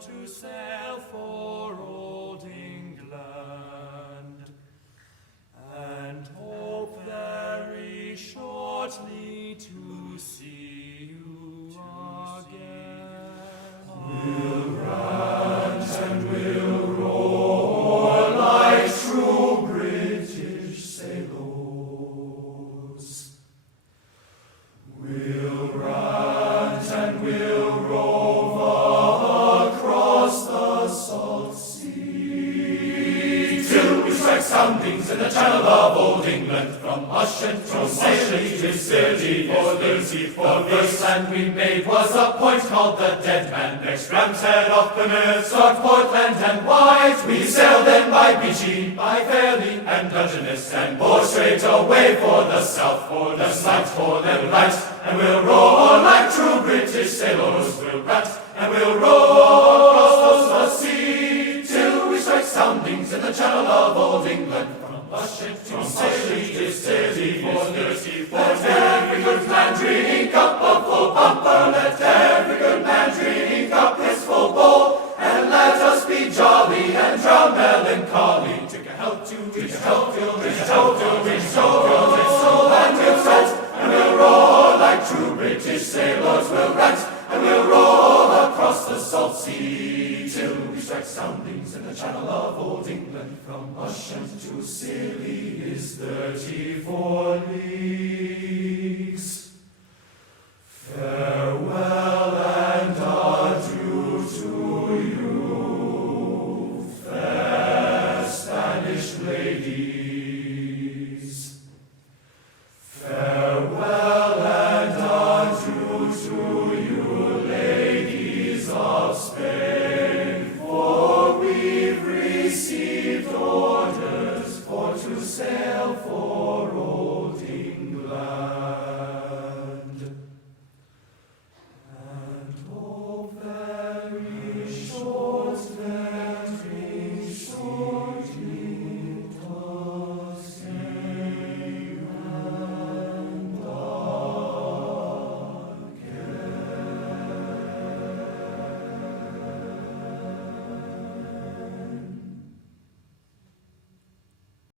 to sail for old England, and hope very shortly to see you again. We'll rant and we'll roar like true British sailors. We'll rant and we'll rove across the salt sea, till we strike soundings in the channel of old England, from Ushant to Saley to Scilly. The first land we made was a point called the Dead Man, next Ramshead off Plymouth, Stock, Portland and White. We sailed then by Beachy, by Fairley and Dungeness, and bore straight away for the south, for the south, for the right. And we'll roar like true British sailors. We'll rant and we'll roar across the sea, till we strike soundings in the channel of old England, from Ushant to Scilly to Scilly. Let every good man drink up a full bumper, let every good man drink up his full bowl, and let us be jolly and drown melancholy. Drink a health to, drink a health to, drink a health to, drink a health to, and we'll set, and we'll roar like true British sailors. We'll rant and we'll roar across the salt sea, till we strike soundings in the channel of old England, from Ushant to Scilly is 34 leagues. Farewell and adieu to you, fair Spanish ladies. Farewell and adieu to you, ladies of Spain, for we've received orders for to sail for old England.